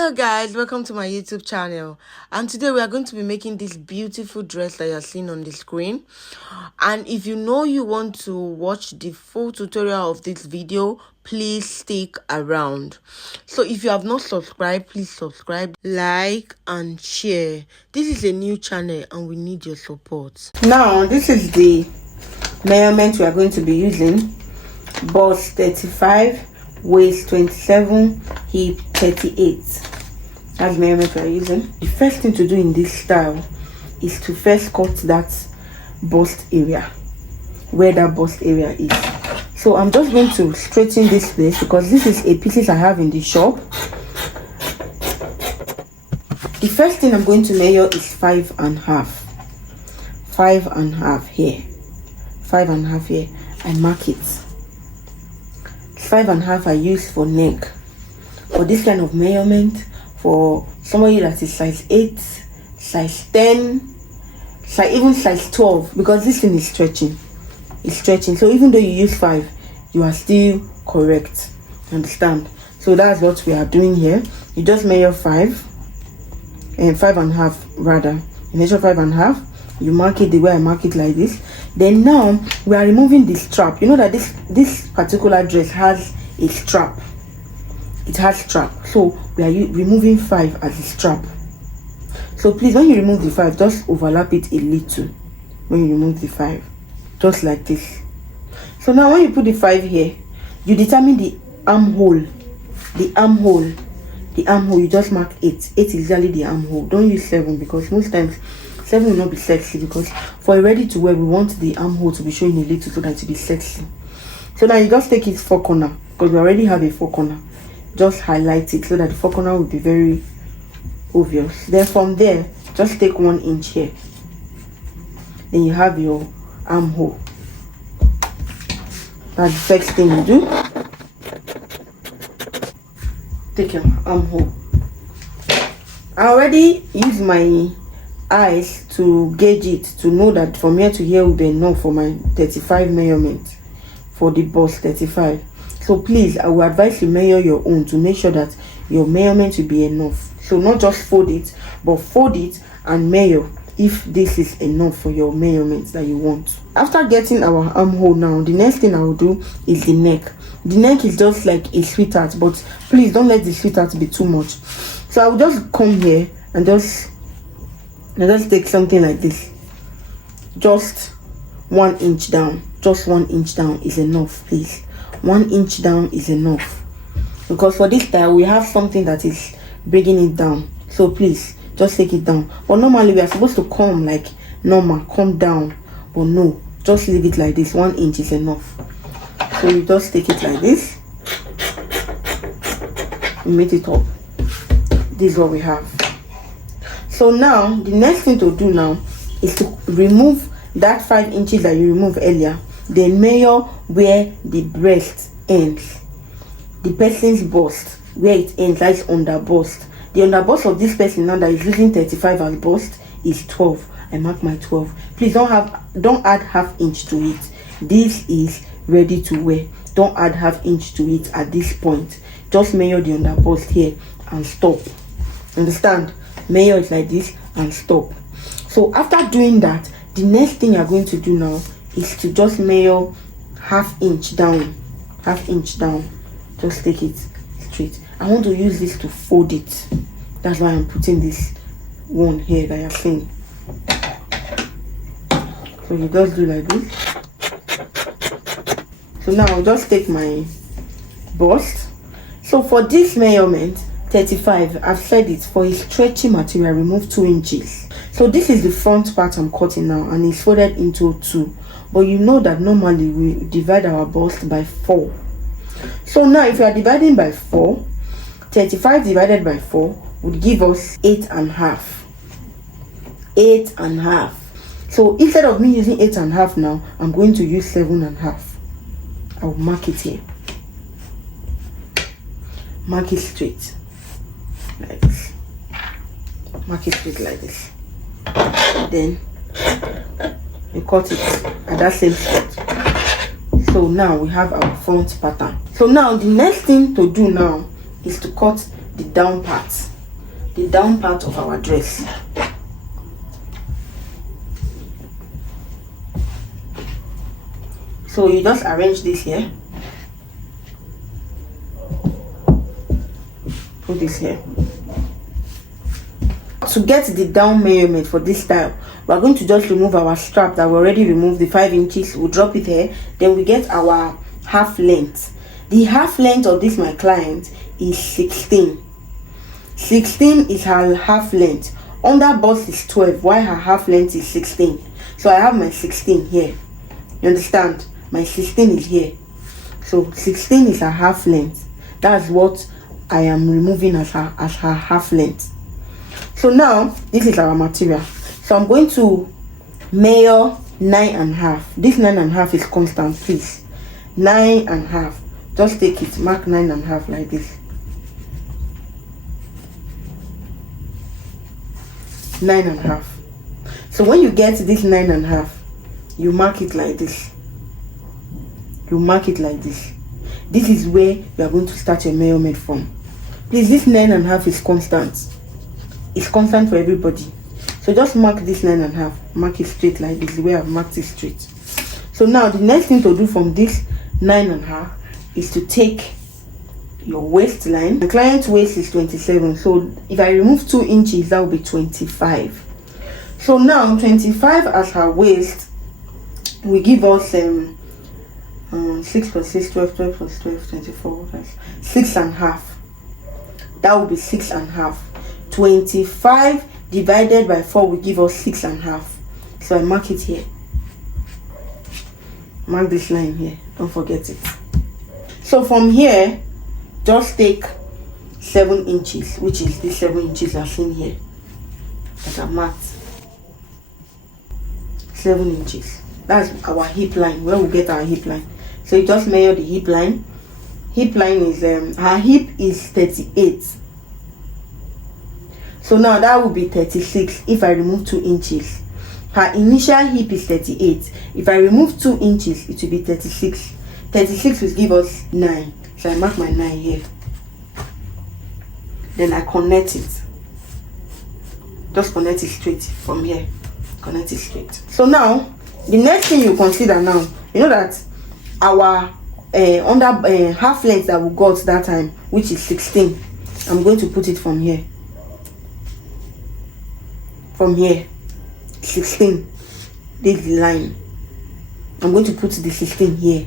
Hello guys, welcome to my YouTube channel, and today we are going to be making this beautiful dress that you're seeing on the screen. And if you know you want to watch the full tutorial of this video, please stick around. So if you have not subscribed, please subscribe, like and share. This is a new channel and we need your support. Now this is the measurement we are going to be using. Bust 35, waist 27, hip 38. That's the measurement we are using. The first thing to do in this style is to first cut that bust area, where that bust area is. So I'm just going to straighten this place because this is a pieces I have in the shop. The first thing I'm going to measure is 5.5. 5.5 here. 5.5 here. I mark it. 5.5 I use for neck. For this kind of measurement, for somebody that is size 8, size 10, even size 12, because this thing is stretching. It's stretching. So even though you use 5, you are still correct. Understand? So that's what we are doing here. You just measure 5 and 5.5 rather. You measure 5.5. You mark it the way I mark it, like this. Then now we are removing the strap. You know that this particular dress has a strap. It has strap, so we are removing 5 as a strap. So please, when you remove the 5, just overlap it a little. When you remove the 5, just like this. So now when you put the 5 here, you determine the armhole. The armhole, you just mark 8. 8 is usually the armhole. Don't use 7 because most times 7 will not be sexy, because for a ready to wear we want the armhole to be showing a little so that it be sexy. So now you just take it 4 corner, because we already have a 4 corner. Just highlight it so that the 4 corner will be very obvious. Then from there, just take 1 inch here. Then you have your armhole. That's the first thing you do. Take your armhole. I already used my eyes to gauge it, to know that from here to here will be enough for my 35 measurement for the bust 35. So please, I will advise you measure your own to make sure that your measurement will be enough. So not just fold it, but fold it and measure if this is enough for your measurements that you want. After getting our armhole now, the next thing I will do is the neck. The neck is just like a sweetheart, but please don't let the sweetheart be too much. So I will just come here and just take something like this. Just 1 inch down. Just 1 inch down is enough, please. 1 inch down is enough, because for this style we have something that is bringing it down. So please just take it down. But normally we are supposed to come like normal, come down, but no, just leave it like this. 1 inch is enough. So you just take it like this, you meet it up. This is what we have. So now the next thing to do now is to remove that 5 inches that you removed earlier. Then measure where the breast ends, the person's bust, where it ends, that's under bust. The under bust of this person now that is using 35 as bust is 12. I mark my 12. Please don't add half inch to it. This is ready to wear. Don't add half inch to it at this point. Just measure the under bust here and stop. Understand? Measure it like this and stop. So after doing that, the next thing you're going to do now is to just measure half inch down. Half inch down. Just take it straight. I want to use this to fold it. That's why I'm putting this one here that you're seeing. So you just do like this. So now I'll just take my bust. So for this measurement 35, I've said it, for a stretchy material remove 2 inches. So this is the front part I'm cutting now, and it's folded into 2. But you know that normally we divide our bust by 4. So now if you are dividing by 4, 35 divided by 4 would give us 8.5. 8.5. So instead of me using 8.5 now, I'm going to use 7.5. I will mark it here. Mark it straight like this. Mark it straight like this. Then you cut it at that same spot. So now we have our front pattern. So now the next thing to do now is to cut the down part. the down part of our dress. So you just arrange this here, put this here. To get the down measurement for this style, we are going to just remove our strap that we already removed, the 5 inches. We'll drop it here, then we get our half length. The half length of this my client is 16. 16 is her half length. Under bust is 12, while her half length is 16. So I have my 16 here. You understand? My 16 is here. So 16 is her half length. That's what I am removing as her half length. So now this is our material. So I'm going to measure 9.5. This 9.5 is constant, please. 9.5. Just take it, mark 9.5 like this. 9.5. So when you get this 9.5, you mark it like this. You mark it like this. This is where you are going to start your measurement from. Please, this 9.5 is constant. It's constant for everybody. So just mark this 9.5. Mark it straight like this, the way I've marked it straight. So now the next thing to do from this 9.5 is to take your waistline. The client's waist is 27. So if I remove 2 inches, that will be 25. So now 25 as her waist will give us 6 plus 6, 12, 12 plus 12, 24, that's 6.5. That will be 6.5. 25 divided by 4 will give us 6.5. So I mark it here. Mark this line here. Don't forget it. So from here, just take 7 inches, which is the 7 inches I've seen here that I marked. 7 inches. That's our hip line, where we get our hip line. So you just measure the hip line. Hip line is her hip is 38. So now that will be 36 if I remove 2 inches. Her initial hip is 38. If I remove 2 inches, it will be 36. 36 will give us 9. So I mark my 9 here. Then I connect it. Just connect it straight from here. Connect it straight. So now, the next thing you consider now, you know that our under half length that we got that time, which is 16, I'm going to put it from here. From here, 16, this line. I'm going to put the 16 here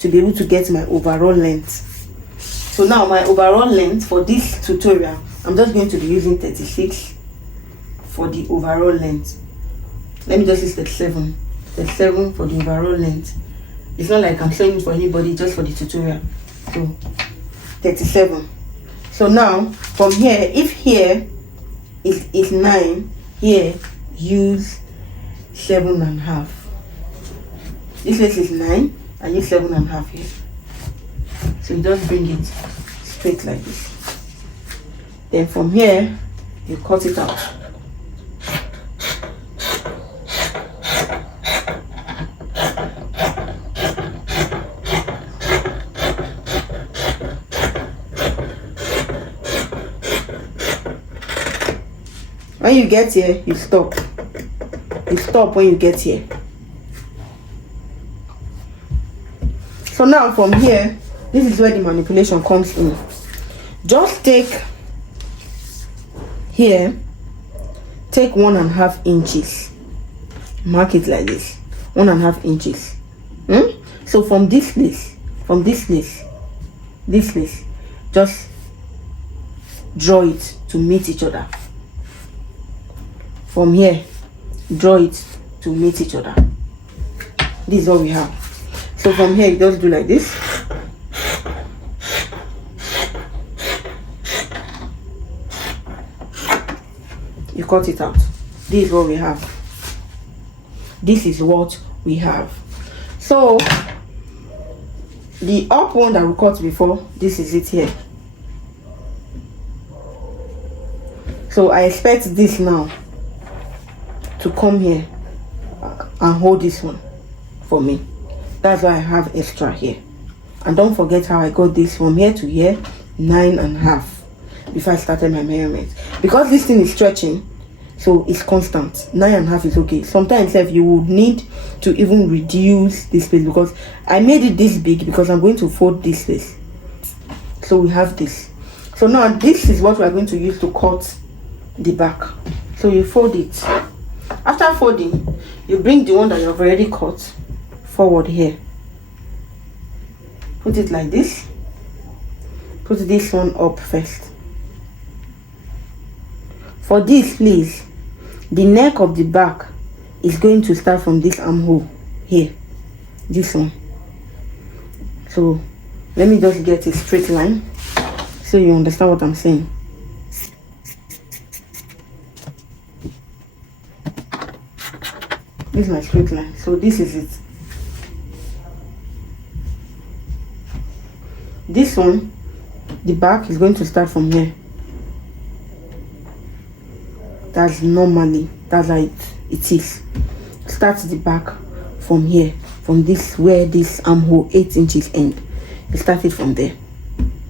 to be able to get my overall length. So now my overall length for this tutorial, I'm just going to be using 36 for the overall length. Let me just use 37. 37 for the overall length. It's not like I'm showing it for anybody, just for the tutorial. So 37. So now from here, if here is 9, here use 7.5. This place is 9, I use 7.5 here. So you just bring it straight like this. Then from here, you cut it out. When you get here, you stop. You stop when you get here. So now from here, this is where the manipulation comes in. Just take here, take 1.5 inches. Mark it like this. 1.5 inches. So from this place, this place, just draw it to meet each other. From here, draw it to meet each other. This is what we have. So from here, you just do like this. You cut it out. This is what we have. This is what we have. So the up one that we cut before, this is it here. So I expect this now to come here and hold this one for me. That's why I have extra here. And don't forget how I got this from here to here, 9.5, before I started my measurement. because this thing is stretching, so it's constant. 9.5 is okay. Sometimes if you would need to even reduce this space, because I made it this big because I'm going to fold this space. So we have this. So now this is what we are going to use to cut the back. So you fold it. After folding, you bring the one that you have already cut forward here. Put it like this. Put this one up first. For this, please, the neck of the back is going to start from this armhole here, this one. So let me just get a straight line so you understand what I'm saying. This is my straight line, so this is it. This one, the back is going to start from here. That's normally, that's how it is. Start the back from here, from this, where this armhole 8 inches end. You start it from there.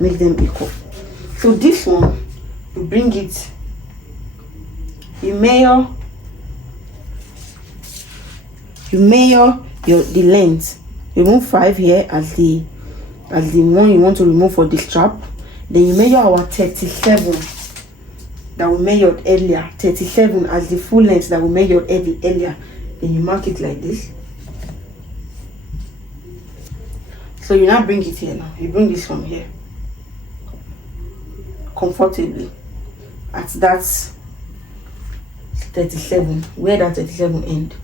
Make them equal. So this one, you bring it, you measure the length. Remove 5 here as the one you want to remove for the strap. Then you measure our 37 that we measured earlier, 37 as the full length that we measured earlier. Then you mark it like this. So you now bring it here now. You bring this from here comfortably at that 37, where that 37 end.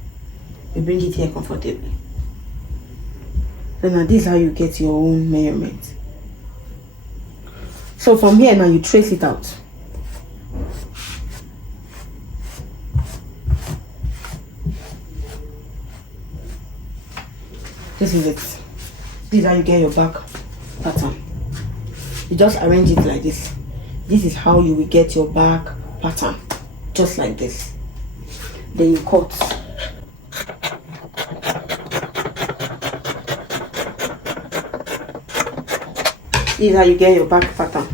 You bring it here comfortably. So now this is how you get your own measurement. So from here now you trace it out. This is it. This is how you get your back pattern. You just arrange it like this. This is how you will get your back pattern. Just like this. Then you cut. This is how you get your back pattern.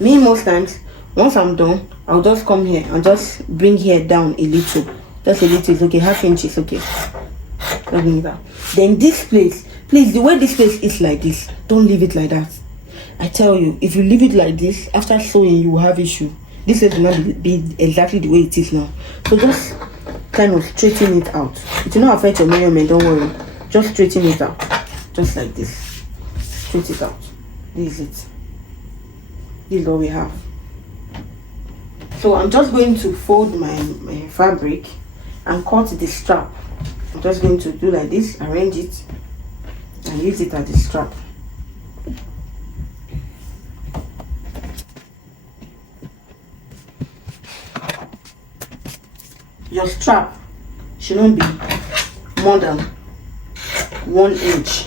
Me, most times, once I'm done, I'll just come here and just bring here down a little. Just a little is okay. 1/2 inch is okay. Bring it down. Then this place, please, the way this place is like this, don't leave it like that. I tell you, if you leave it like this, after sewing, you will have issue. This place will not be exactly the way it is now. So just kind of straighten it out. It will not affect your measurement, don't worry. Just straighten it out. Just like this. Straight it out. This is it. This is what we have. So I'm just going to fold my fabric and cut the strap. I'm just going to do like this, arrange it, and use it as the strap. Your strap shouldn't be more than 1 inch.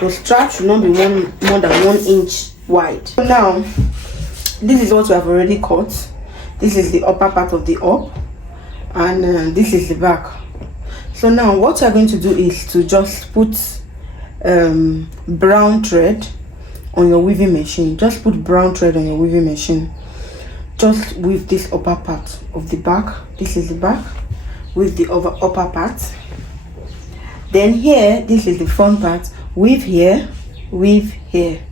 Your strap should not be more than 1 inch wide. So now, this is what we have already cut. This is the upper part of the up, and this is the back. So now what we are going to do is to just put brown thread on your weaving machine. Just put brown thread on your weaving machine. Just weave this upper part of the back. This is the back. Weave the upper part. Then here, this is the front part. Weave here, weave here.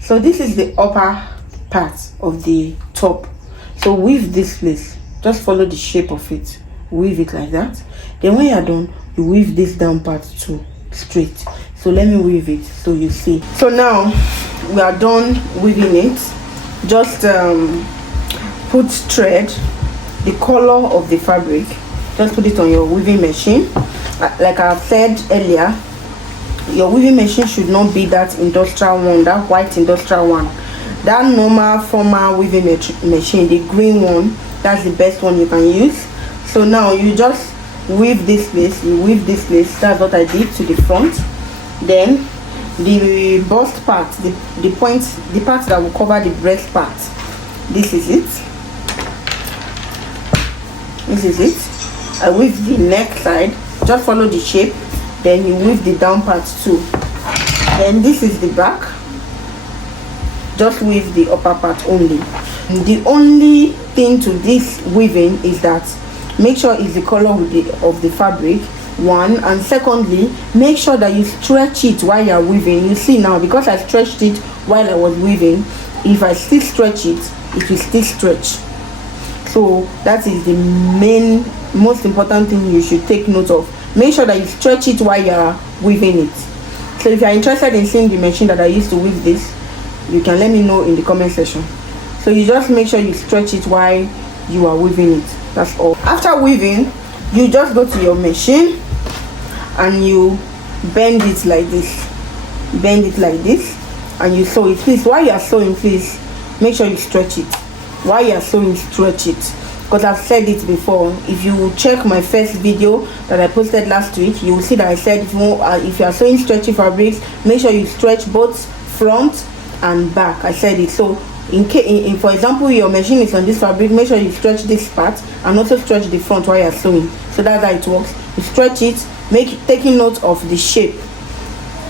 So this is the upper part of the top. So weave this place. Just follow the shape of it. Weave it like that. Then when you are done, you weave this down part too, straight. So let me weave it so you see. So now we are done weaving it. Just put thread, the color of the fabric. Just put it on your weaving machine. Like I've said earlier, your weaving machine should not be that industrial one, that white industrial one. That normal formal weaving machine, the green one, that's the best one you can use. So now you just weave this place, you weave this place. That's what I did to the front. Then the bust part, the part that will cover the breast part, this is it. This is it. I weave the neck side. Just follow the shape. Then you weave the down part too. Then this is the back. just weave the upper part only. The only thing to this weaving is that make sure it's the color of the fabric, one, and secondly, make sure that you stretch it while you're weaving. You see now, because I stretched it while I was weaving, if I still stretch it, it will still stretch. So that is the most important thing you should take note of. Make sure that you stretch it while you're weaving it. So if you're interested in seeing the machine that I used to weave this, you can let me know in the comment section. So you just make sure you stretch it while you are weaving it. That's all. After weaving, you just go to your machine and you bend it like this. Bend it like this and you sew it. Please, while you are sewing, please make sure you stretch it. While you are sewing, stretch it. Because I've said it before. If you check my first video that I posted last week, you will see that I said if you are sewing stretchy fabrics, make sure you stretch both front and back. I said it. So for example, your machine is on this fabric, make sure you stretch this part and also stretch the front while you are sewing. So that's how it works. You stretch it, taking note of the shape.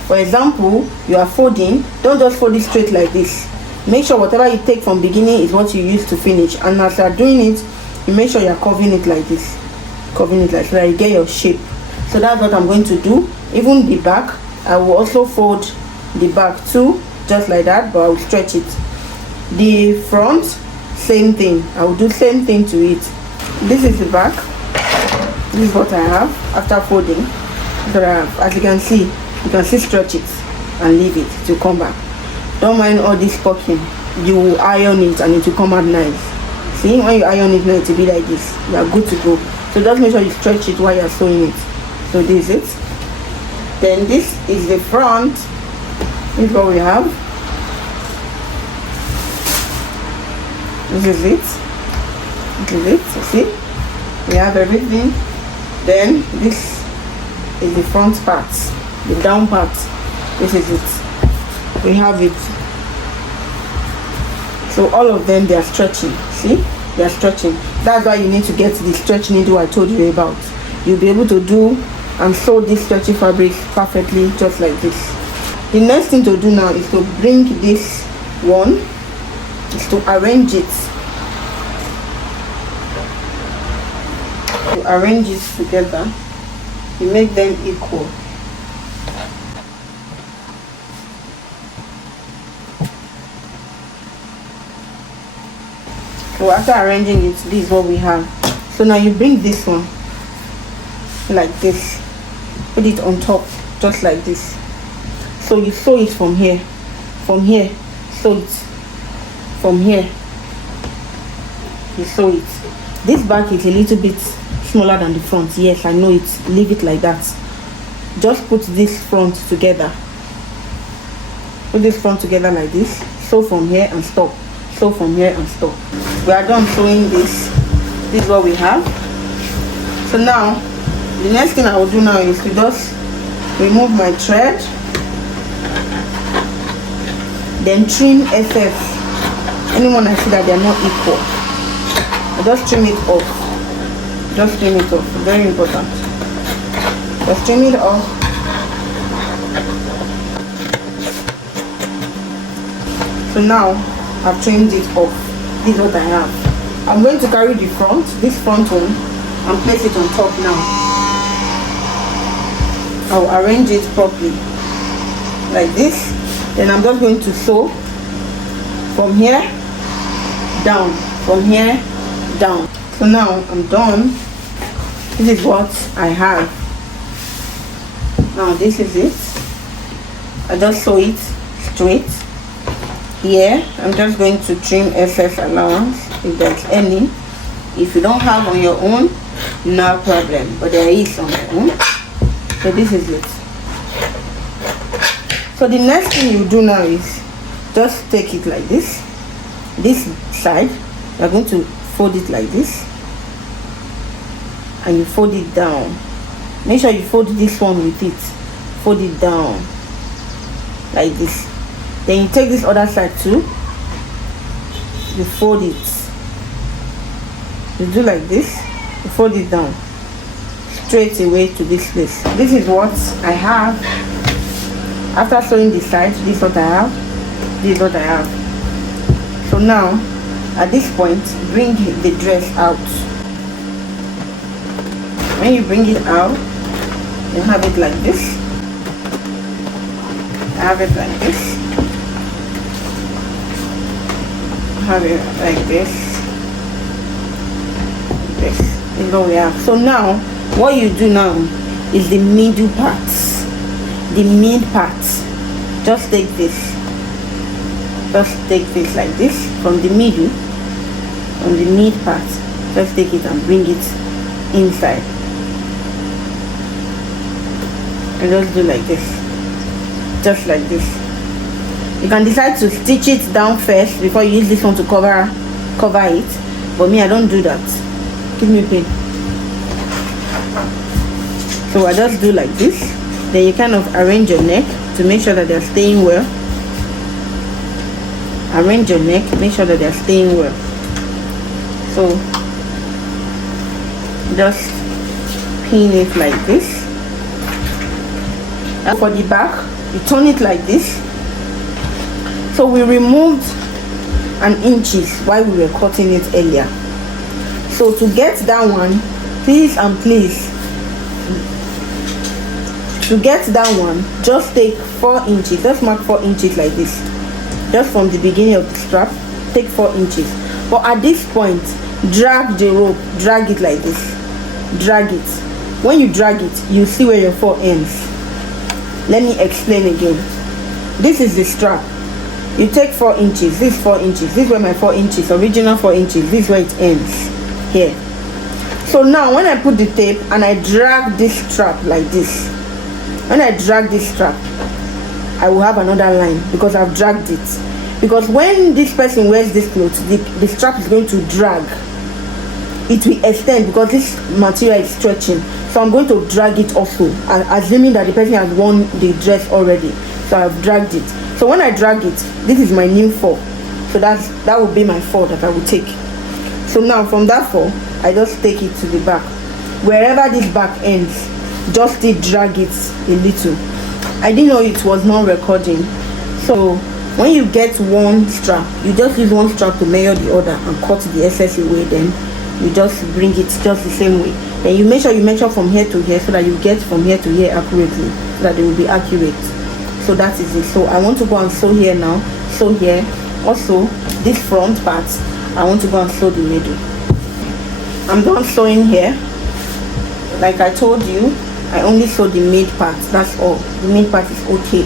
For example, you are folding, don't just fold it straight like this. Make sure whatever you take from beginning is what you use to finish, and as you are doing it, you make sure you are curving it like this, curving it like so that you get your shape. So that's what I'm going to do. Even the back, I will also fold the back too, just like that, but I will stretch it. The front, same thing. I will do same thing to it. This is the back. This is what I have after folding. That I have. As you can see stretch it and leave it to come back. Don't mind all this poking. You will iron it and it will come out nice. See, when you iron it now, it will be like this. You are good to go. So just make sure you stretch it while you are sewing it. So this is it. Then this is the front. This is what we have. This is it. This is it. See, we have everything. Then this is the front part, the down part. This is it. We have it. So all of them, they are stretching. See, they are stretching. That's why you need to get the stretch needle I told you about. You'll be able to do and sew this stretchy fabric perfectly, just like this. The next thing to do now is to bring this one, is to arrange it. To arrange it together, you make them equal. So after arranging it, this is what we have. So now you bring this one like this, put it on top just like this. So you sew it from here, sew it from here, you sew it. This back is a little bit smaller than the front. Yes, I know it. Leave it like that. Just put this front together. Put this front together like this. Sew from here and stop. Sew from here and stop. We are done sewing this. This is what we have. So now the next thing I will do now is to just remove my thread, then trim FF. Anyone I see that they are not equal, I just trim it off. Just trim it off. Very important. Just trim it off. So now I've trimmed it off. This is what I have. I'm going to carry the front, this front one, and place it on top now. I'll arrange it properly like this. Then I'm just going to sew from here down, from here down. So now I'm done. This is what I have. Now this is it. I just sew it straight. Here I'm just going to trim excess allowance if there's any. If you don't have on your own, no problem, but there is on my own. So this is it. So the next thing you do now is just take it like this. This side, you're going to fold it like this, and you fold it down. Make sure you fold this one with it. Fold it down like this. Then you take this other side too. You fold it. You do like this. You fold it down straight away to this place. This is what I have. After sewing the side, this is what I have. This is what I have. So now at this point, bring the dress out. When you bring it out, you have it like this. Have it like this. Have it like this. This is what we have. So now what you do now is the middle parts, the mid parts. Just take this, like this from the middle, from the mid part. Just take it and bring it inside, and just do like this, just like this. You can decide to stitch it down first before you use this one to cover it, but me, I don't do that. Give me pain. So I just do like this. Then you kind of arrange your neck to make sure that they're staying well. Arrange your neck, make sure that they're staying well. So just pin it like this. And for the back, you turn it like this. So we removed an inches while we were cutting it earlier. So to get that one, please and please, to get that one, just take 4 inches. Let's mark 4 inches like this. Just from the beginning of the strap, take 4 inches. But at this point, drag the rope, drag it like this. Drag it. When you drag it, you see where your 4 ends. Let me explain again. This is the strap. You take 4 inches, this 4 inches, this is where my 4 inches, original 4 inches, this is where it ends, here. So now when I put the tape and I drag this strap like this, when I drag this strap, I will have another line because I've dragged it. Because when this person wears this clothes, the strap is going to drag. It will extend because this material is stretching. So I'm going to drag it also, assuming that the person has worn the dress already. So I've dragged it. So when I drag it, this is my new 4. So that will be my 4 that I will take. So now from that 4, I just take it to the back. Wherever this back ends, just still drag it a little. I didn't know it was not recording. So when you get one strap, you just use one strap to measure the other and cut the excess away. Then you just bring it just the same way. Then you make sure you measure from here to here so that you get from here to here accurately, so that they will be accurate. So that is it. So I want to go and sew here now. Sew here. Also this front part, I want to go and sew the middle. I'm done sewing here. Like I told you, I only sew the mid part. That's all. The mid part is okay.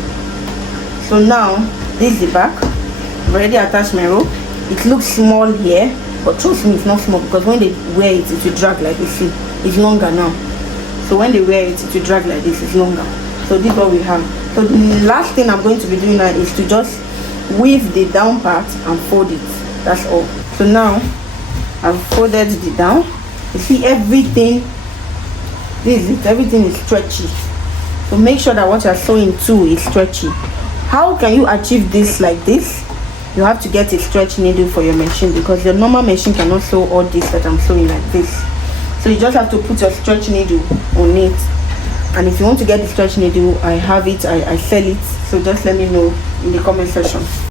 So now this is the back. I've already attached my rope. It looks small here, but trust me, it's not small, because when they wear it, it will drag like this. See, it's longer now. So when they wear it, it will drag like this. It's longer. So this is what we have. So the last thing I'm going to be doing now is to just weave the down part and fold it. That's all. So now I've folded the down. You see everything. This is it. Everything is stretchy. So make sure that what you're sewing to is stretchy. How can you achieve this like this? You have to get a stretch needle for your machine, because your normal machine cannot sew all this that I'm sewing like this. So you just have to put your stretch needle on it. And if you want to get the stretch needle, I have it, I sell it. So just let me know in the comment section.